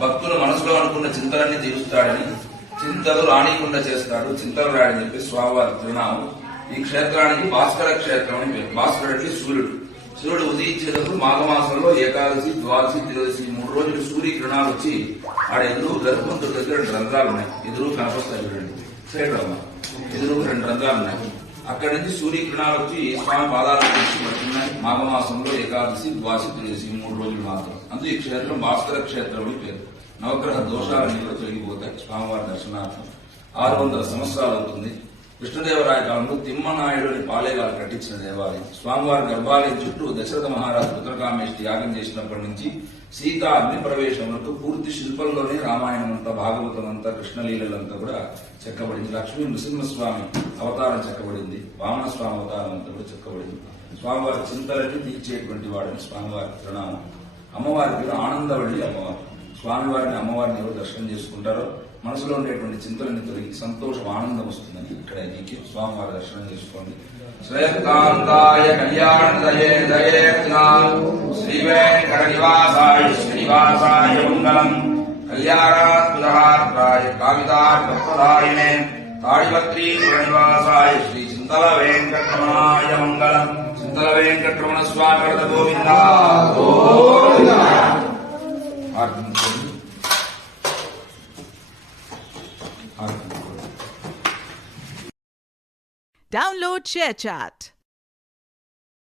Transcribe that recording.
భక్తుల మనసులో అనుకున్న చింతలన్నీ తీరుస్తాడని, చింతలు రానికుండా చేస్తాడు, చింతలు రాడని చెప్పి స్వామివారి తిరునామం. ఈ క్షేత్రానికి భాస్కర క్షేత్రం అని పేరు. భాస్కరుడు అంటే సూర్యుడు. సూర్యుడు ఉదయించేటప్పుడు మాఘమాసంలో ఏకాదశి, ద్వాదశి, త్రయోదశి 3 రోజులు సూర్యకిరణాలు వచ్చి ఆడ ఎదురు గర్భవంతుడి దగ్గర 2 రంధ్రాలు ఉన్నాయి. ఎదురు కనపస్తాయి చూడండి, సైడ్ రమ్మ ఎదురు 2 రంధ్రాలు ఉన్నాయి. అక్కడి నుంచి సూర్యకిరణాలు వచ్చి స్వామి పాదాలు పడుతున్నాయి. మాఘమాసంలో ఏకాదశి, ద్వాదశి, త్రయోదశి 3 రోజులు మాత్రం. అందుకే ఈ క్షేత్రం భాస్కర క్షేత్రం అని పేరు. నవగ్రహ దోషాలన్నీ కూడా తొలగిపోతాయి స్వామివారి దర్శనార్థం. 600 సంవత్సరాలు అవుతుంది. కృష్ణదేవరాయ కాలంలో తిమ్మనాయుడు అని పాలేగాలు కట్టించిన దేవాలయం. స్వామివారి గర్భాలయం చుట్టూ దశరథ మహారాజు ఉత్తరకామేష్టి యాగం చేసినప్పటి నుంచి సీతా అగ్ని ప్రవేశం వరకు పూర్తి శిల్పంలోనే రామాయణం అంతా, భాగవతం అంతా, కృష్ణలీలలంతా కూడా చెక్కబడింది. లక్ష్మీ నృసింహస్వామి అవతారం చెక్కబడింది. వామన స్వామి అవతారం అంతా కూడా చెక్కబడింది. స్వామివారి చింతలన్నీ తీర్చేటువంటి వాడని స్వామివారి ప్రణామం. అమ్మవారి పేరు ఆనందవల్లి అమ్మవారు. స్వామివారిని అమ్మవారిని ఎవరు దర్శనం చేసుకుంటారో మనసులో ఉండేటువంటి చింతలన్నీ తొలగి సంతోషం, ఆనందం వస్తుందని ఇక్కడ నీకు స్వామివారి దర్శనం చేసుకోండి. శ్రేయకాంతాయ కళ్యాణదయే దయేర్నా శ్రీ వెంకట నివాసాయ శ్రీనివాసాయ మంగళం. కళ్యాణాత్మహాత్రాయ కామితార్థప్రదాయినే తాడిపత్రి నివాసాయ శ్రీ చింతల వెంకటరమణాయ మంగళం. చింతల వెంకటరమణ స్వామి వరద గోవింద. Download ShareChat.